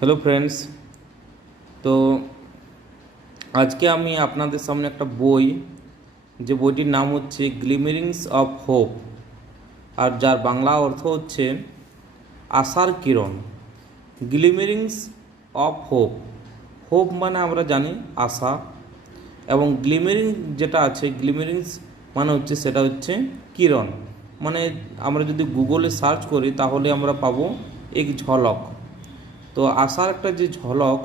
Hello friends. তো আজকে আমি আপনাদের সামনে একটা বই, যে বইটির নাম হচ্ছে গ্লিমারিংস অফ হোপ, আর যার বাংলা অর্থ হচ্ছে আশার কিরণ। গ্লিমারিংস অফ হোপ, হোপ মানে আমরা জানি আশা, এবং গ্লিমারিং যেটা আছে, গ্লিমারিংস মানে হচ্ছে সেটা হচ্ছে কিরণ। মানে আমরা যদি গুগলে সার্চ করি তাহলে আমরা পাবো এক ঝলক। তো আশার একটা যে ঝলক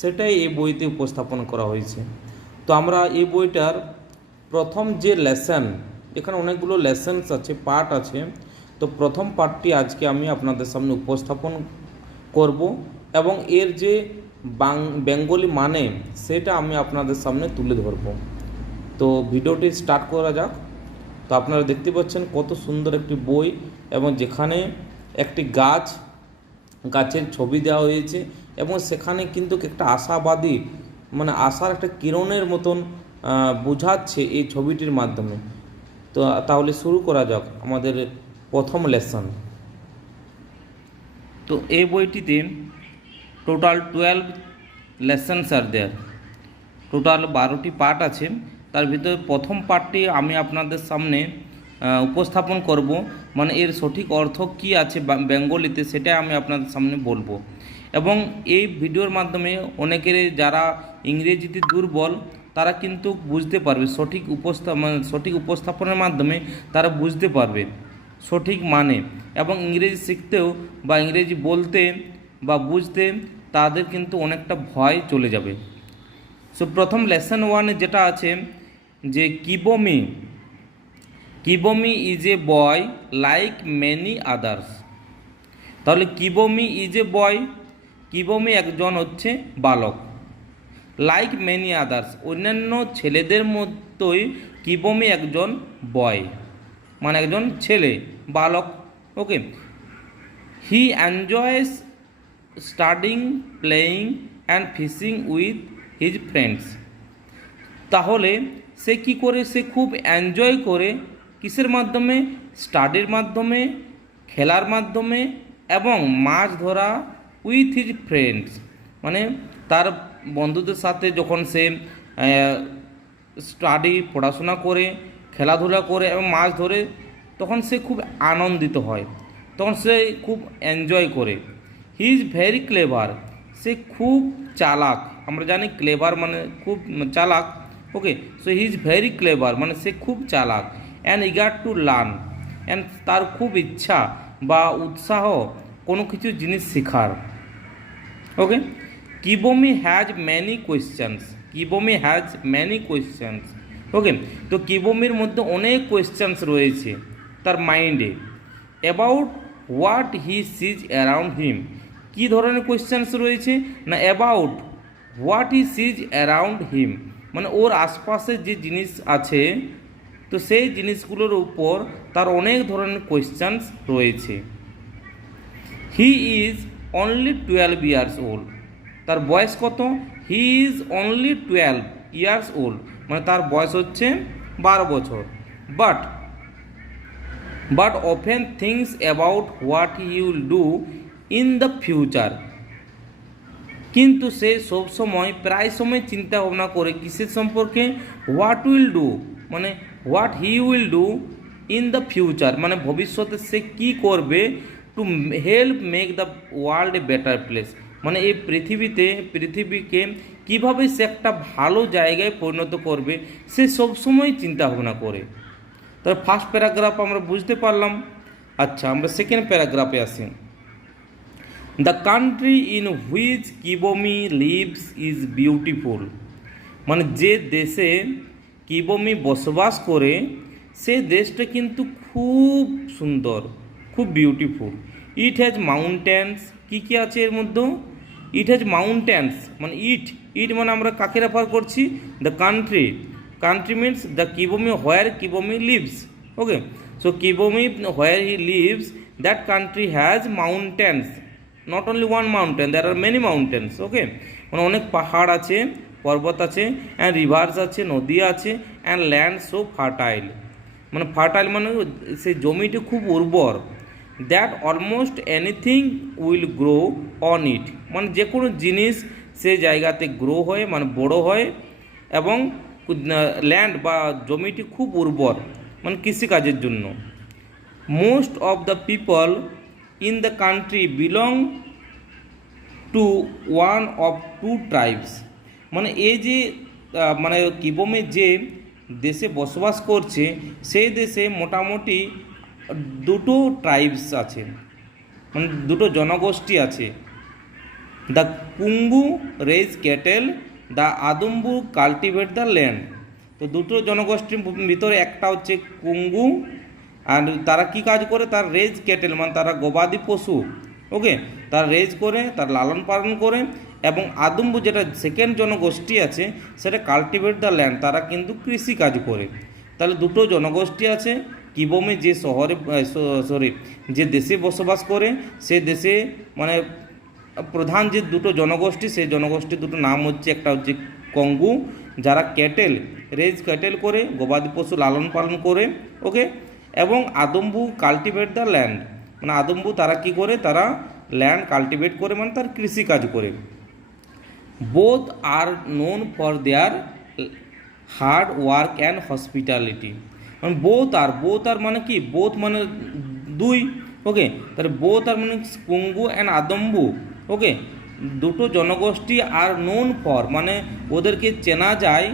সেটাই এই বইতে উপস্থাপন করা হয়েছে। তো আমরা এই বইটার প্রথম যে লেসন, এখানে অনেকগুলো লেসনস আছে, পার্ট আছে। তো প্রথম পার্টটি আজকে আমি আপনাদের সামনে উপস্থাপন করব, এবং এর যে বেঙ্গলি মানে সেটা আমি আপনাদের সামনে তুলে ধরব। তো ভিডিওটি স্টার্ট করা যাক। তো আপনারা দেখতে পাচ্ছেন কত সুন্দর একটি বই, এবং যেখানে একটি গাছের ছবি দেওয়া হয়েছে, এবং সেখানে কিন্তু একটা আশাবাদী, মানে আশার একটা কিরণের মতন বোঝাচ্ছে এই ছবিটির মাধ্যমে। তো তাহলে শুরু করা যাক আমাদের প্রথম লেসন। তো এই বইটিতে টোটাল 12 লেসনস আর দেয়ার, টোটাল 12টি পার্ট আছে। তার ভিতরে প্রথম পার্টটি আমি আপনাদের সামনে উপস্থাপন করব, মানে এর সঠিক অর্থ কি আছে বেঙ্গলিতে সেটা আমি আপনাদের সামনে বলবো। এবং এই ভিডিওর মাধ্যমে অনেকের যারা ইংরেজিতে দুর্বল তারা কিন্তু বুঝতে পারবে, সঠিক উপস্থাপনের মাধ্যমে তারা বুঝতে পারবে সঠিক মানে, এবং ইংরেজি শিখতেও বা ইংরেজি বলতে বা বুঝতে তাদের কিন্তু অনেকটা ভয় চলে যাবে। সো প্রথম লেসন ওয়ানে যেটা আছে যে Kibomi is a boy like many others. তাহলে কিবোমি ইজ এ বয়, কিবোমি একজন হচ্ছে বালক, লাইক মেনি আদার্স অন্যান্য ছেলেদের মতোই কিবোমি একজন বয়, মানে একজন ছেলে, বালক। Okay, he enjoys studying, playing and fishing with his friends. তাহলে সে কি করে, সে খুব এনজয় করে কিসের মাধ্যমে, স্টাডির মাধ্যমে, খেলার মাধ্যমে, এবং মাছ ধরা উইথ হিজ ফ্রেন্ডস, মানে তার বন্ধুদের সাথে যখন সে পড়াশোনা করে, খেলাধুলা করে এবং মাছ ধরে, তখন সে খুব আনন্দিত হয়, তখন সে খুব এনজয় করে। হি ইজ ভেরি ক্লেভার, সে খুব চালাক। আমরা জানি ক্লেভার মানে খুব চালাক। Okay, so he is very clever মানে সে খুব চালাক। And eager to learn, and তার খুব ইচ্ছা বা উৎসাহ কোনো কিছু জিনিস শেখার। Okay, Kibomi has many questions, Kibomi has many questions. Okay, তো কিবোমির মধ্যে অনেক কোয়েশ্চেন্স রয়েছে তার মাইন্ডে, about what he sees around him. কী ধরনের কোয়েশ্চেন্স রয়েছে না, about what he sees around him, মানে ওর আশপাশে যে জিনিস আছে, তো সেই জিনিসগুলোর উপর তার অনেক ধরনের কোয়েশ্চেন্স রয়েছে। He is only 12 years old, তার বয়স কত, he is only 12 years old, মানে তার বয়স হচ্ছে 12 বছর। But often things about what he will do in the future, কিন্তু সে সবসময় প্রায় সময় চিন্তা ভাবনা করে কিসের সম্পর্কে, হোয়াট উইল ডু, মানে what he will do in the future, মানে ভবিষ্যতে সে কী করবে, to help make the world a better place, মানে এই পৃথিবীকে কীভাবে সে একটা ভালো জায়গায় পরিণত করবে, সে সবসময় চিন্তা ভাবনা করে। তবে ফার্স্ট প্যারাগ্রাফ আমরা বুঝতে পারলাম। আচ্ছা, আমরা সেকেন্ড প্যারাগ্রাফে আসি। The country in which Kibomi lives is beautiful, মানে যে দেশে কিবোমি বসবাস করে সে দেশটা কিন্তু খুব সুন্দর, খুব বিউটিফুল। ইট হ্যাজ মাউন্টেন্স, কী কী আছে এর মধ্যে, ইট হ্যাজ মাউন্টেন্স, মানে ইট মানে আমরা কাকে রেফার করছি, the country means the Kibomi, where Kibomi lives. Okay, so Kibomi where he lives, that country has mountains, not only one mountain, there are many mountains. Okay, মানে অনেক পাহাড় আছে, পর্বত আছে, অ্যান্ড রিভার্স আছে, নদী আছে, অ্যান্ড ল্যান্ড সো ফার্টাইল, মানে ফার্টাইল মানে সেই জমিটি খুব উর্বর, that almost anything will grow on it, মানে যে কোনো জিনিস সে জায়গাতে গ্রো হয়, মানে বড় হয়, এবং ল্যান্ড বা জমিটি খুব উর্বর, মানে কৃষিকাজের জন্য। Most of the people in the country belong to one of two tribes, মানে এই যে মানে কিবোমে যে দেশে বসবাস করছে সেই দেশে মোটামুটি দুটো ট্রাইবস আছে, মানে দুটো জনগোষ্ঠী আছে। The Kungu raise cattle, the Adambu cultivate the land. তো দুটো জনগোষ্ঠীর ভিতরে একটা হচ্ছে কুঙ্গু, আর তারা কি কাজ করে, তার রেজ ক্যাটেল মানে তারা গবাদি পশু, ওকে, তার রেজ করে, তার লালন পালন করে। এবং আদম্বু যেটা সেকেন্ড জনগোষ্ঠী আছে সেটা কাল্টিভেট দ্য ল্যান্ড, তারা কিন্তু কৃষি কাজ করে। তাহলে দুটো জনগোষ্ঠী আছে। কিবোমে যে শহরে সরি যে দেশে বসবাস করে সে দেশে মানে প্রধান যে দুটো জনগোষ্ঠী, সেই জনগোষ্ঠীর দুটো নাম হচ্ছে, একটা হচ্ছে কঙ্গু যারা ক্যাটেল রেজ ক্যাটেল করে, গবাদি পশু লালন পালন করে, ওকে, এবং আদম্বু কাল্টিভেট দ্য ল্যান্ড, মানে আদম্বু তারা কি করে, তারা ল্যান্ড কাল্টিভেট করে, মানে তার কৃষিকাজ করে। Both are known for their hard work and hospitality, মানে বোথ আর মানে কি, বোথ মানে দুই, ওকে, তাহলে বোথ আর মানে কুঙ্গু অ্যান্ড আদম্বু, ওকে, দুটো জনগোষ্ঠী আর নোন ফর মানে ওদেরকে চেনা যায়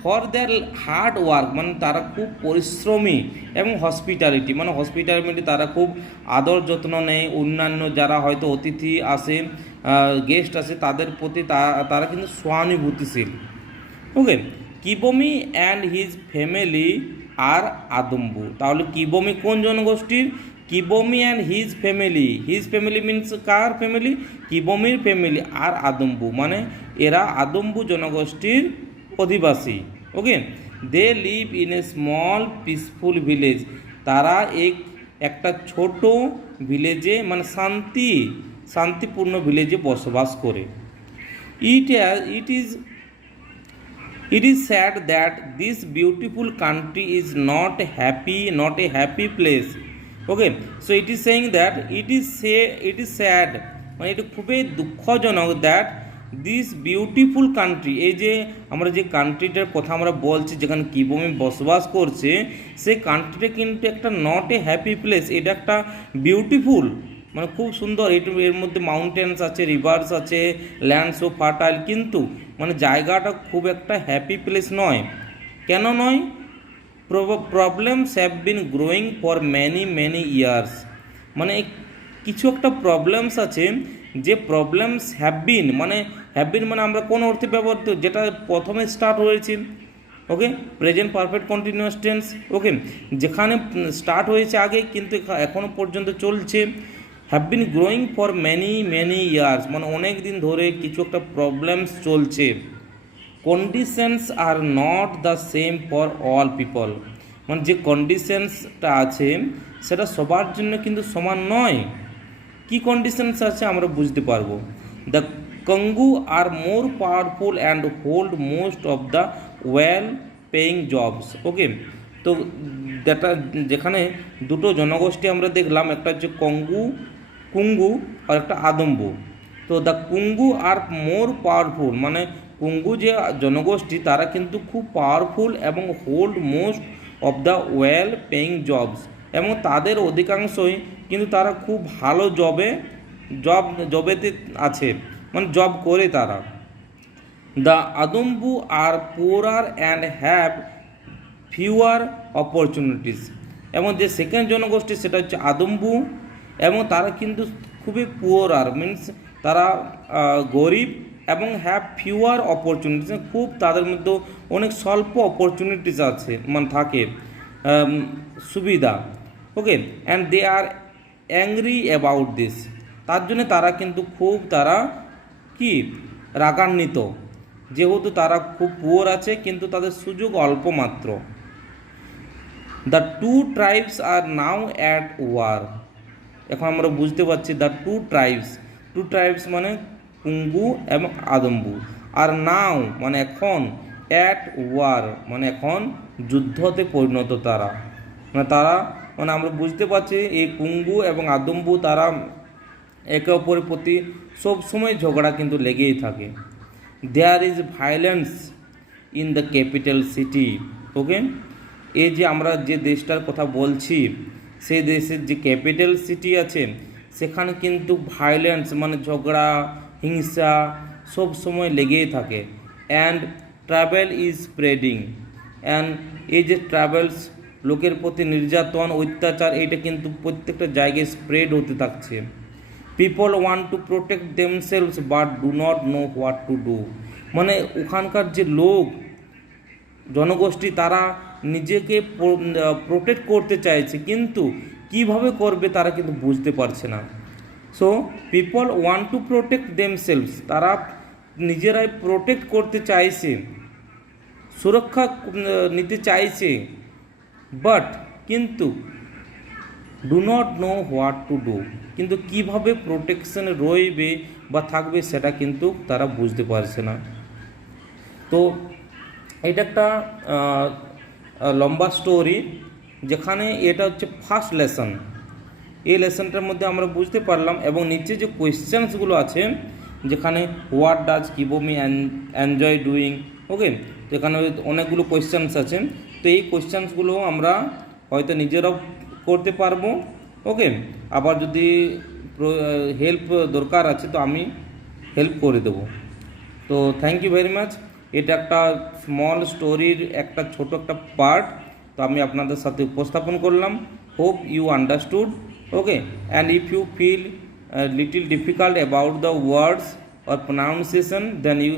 ফর দেয়ার হার্ড ওয়ার্ক, মানে তারা খুব পরিশ্রমী, এবং হসপিটালিটি মানে হসপিটালিটি তারা খুব আদর যত্ন নেয়, অন্যান্য যারা হয়তো অতিথি আসে, গেস্ট আসে, তাদের প্রতি তারা কিন্তু সহানুভূতিশীল, okay. Kibomi and his family আর আদম্বু, তাহলে কিবোমি কোন জনগোষ্ঠীর, Kibomi and his family means কার ফ্যামিলি, কিবোমির ফ্যামিলি, আর আদম্বু মানে এরা আদম্বু জনগোষ্ঠীর অধিবাসী, okay. They live in a small peaceful village, তারা একটা ছোট ভিলেজে মানে শান্তিপূর্ণ ভিলেজে বসবাস করে। It is sad that this beautiful country is not a happy place. Okay, so it is saying that it is sad, মানে এটা খুবই দুঃখজনক দ্যাট দিস বিউটিফুল কান্ট্রি, এই যে আমরা যে কান্ট্রিটার কথা আমরা বলছি যেখানে কিবোমি বসবাস করছে, সেই কান্ট্রিটা কিন্তু একটা নট এ হ্যাপি প্লেস, এটা একটা বিউটিফুল মানে খুব সুন্দর, এর মধ্যে মাউন্টেন্স আছে, রিভার্স আছে, ল্যান্ড সো ফার্টাইল, কিন্তু মানে জায়গাটা খুব একটা হ্যাপি প্লেস নয়। কেন নয়? Problems have been growing for many years, মানে কিছু একটা প্রবলেমস আছে, যে প্রবলেমস হ্যাভ বিন মানে আমরা কোন অর্থে ব্যবহৃত, যেটা প্রথমে স্টার্ট হয়েছে, okay, present perfect continuous tense, okay, যেখানে স্টার্ট হয়েছে আগে কিন্তু এখনও পর্যন্ত চলছে। Have been growing for many years, মানে অনেক দিন ধরে কিছু একটা প্রবলেমস চলছে। Conditions are not the same for all people, মানে যে কন্ডিশনসটা আছে সেটা সবার জন্য কিন্তু সমান নয়। কি কন্ডিশনস আছে আমরা বুঝতে পারবো। The Kungu are more powerful and hold most of the well paying jobs, okay. তো যেখানে দুটো জনগোষ্ঠী আমরা দেখলাম, একটা হচ্ছে কুঙ্গু আর একটা আদম্বু। তো দ্য কুঙ্গু আর মোর পাওয়ারফুল, মানে কুঙ্গু যে জনগোষ্ঠী তারা কিন্তু খুব পাওয়ারফুল এবং hold most of the well paying jobs, এবং তাদের অধিকাংশই কিন্তু তারা খুব ভালো জবেতে আছে, মানে জব করে তারা। The Adambu are poor and have fewer opportunities, এবং যে সেকেন্ড জনগোষ্ঠী সেটা হচ্ছে আদম্বু, এবং তারা কিন্তু খুবই পুয়ার মিনস তারা গরিব, এবং হ্যাভ ফিউয়ার অপরচুনিটিস, খুব তাদের মধ্যে অনেক স্বল্প অপরচুনিটিস আছে মানে থাকে সুবিধা, okay. And they are angry about this, তার জন্য তারা কিন্তু খুব কি রাগান্বিত, যেহেতু তারা খুব পুয়ার আছে কিন্তু তাদের সুযোগ অল্প মাত্র। The two tribes are now at war, এখন আমরা বুঝতে পারছি দ্য টু ট্রাইবস মানে কুঙ্গু এবং আদম্বু, আর নাও মানে এখন, অ্যাট ওয়ার মানে এখন যুদ্ধতে পরিণত তারা, মানে তারা মানে আমরা বুঝতে পারছি এই কুঙ্গু এবং আদম্বু তারা একে অপরের প্রতি সবসময় ঝগড়া কিন্তু লেগেই থাকে। There is violence in the capital city. Okay, এই যে আমরা যে দেশটার কথা বলছি সেই দেশের যে ক্যাপিটাল সিটি আছে সেখানে কিন্তু ভায়োলেন্স মানে ঝগড়া হিংসা সব সময় লেগেই থাকে। And travel is spreading, and এই যে ট্রাভেলস লোকের প্রতি নির্যাতন অত্যাচার এটা কিন্তু প্রত্যেকটা জায়গায় স্প্রেড হতে থাকছে। People want to protect themselves but do not know what to do, মানে ওখানকার যে লোক জনগোষ্ঠী তারা নিজেকে প্রোটেক্ট করতে চাইছে কিন্তু কিভাবে করবে তারা কিন্তু বুঝতে পারছে না। So people want to protect themselves, তারা নিজেরাই প্রোটেক্ট করতে চাইছে, সুরক্ষা নিতে চাইছে, বাট কিন্তু do not know what to do, কিন্তু কিভাবে প্রোটেকশনে রইবে বা থাকবে সেটা কিন্তু তারা বুঝতে পারছে না। তো এটা একটা লম্বা স্টোরি, যেখানে এটা হচ্ছে ফার্স্ট লেসন। এই লেসনটার মধ্যে আমরা বুঝতে পারলাম এবং নিচে যে কোয়েশ্চেন্সগুলো আছে যেখানে হোয়াট ডাজ কিবোমি এনজয় ডুইং, ওকে, তো এখানে অনেকগুলো কোয়েশ্চেন্স আছে। তো এই কোয়েশ্চেন্সগুলো আমরা হয়তো নিজেরাও করতে পারবো, ওকে, আবার যদি হেল্প দরকার আছে তো আমি হেল্প করে দেবো। তো থ্যাংক ইউ ভেরি মাচ। এটা একটা স্মল স্টোরির একটা ছোট একটা পার্ট, তো আমি আপনাদের সাথে উপস্থাপন করলাম। Hope you understood, okay, and if you feel little difficult about the words or pronunciation then you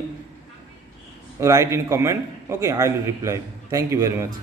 write in comment, okay, I will reply. Thank you very much.